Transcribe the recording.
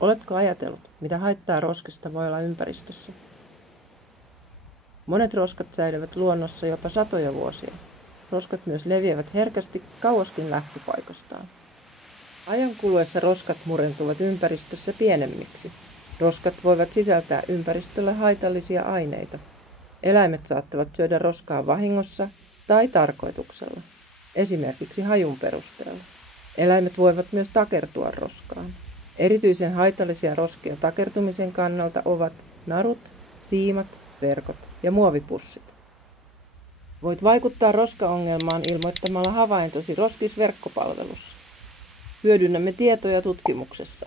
Oletko ajatellut, mitä haittaa roskista voi olla ympäristössä? Monet roskat säilyvät luonnossa jopa satoja vuosia. Roskat myös leviävät herkästi kauaskin lähtöpaikastaan. Ajan kuluessa roskat murentuvat ympäristössä pienemmiksi. Roskat voivat sisältää ympäristölle haitallisia aineita. Eläimet saattavat syödä roskaa vahingossa tai tarkoituksella, esimerkiksi hajun perusteella. Eläimet voivat myös takertua roskaan. Erityisen haitallisia roskia takertumisen kannalta ovat narut, siimat, verkot ja muovipussit. Voit vaikuttaa roskaongelmaan ilmoittamalla havaintosi roskisverkkopalvelussa. Hyödynnämme tietoja tutkimuksessa.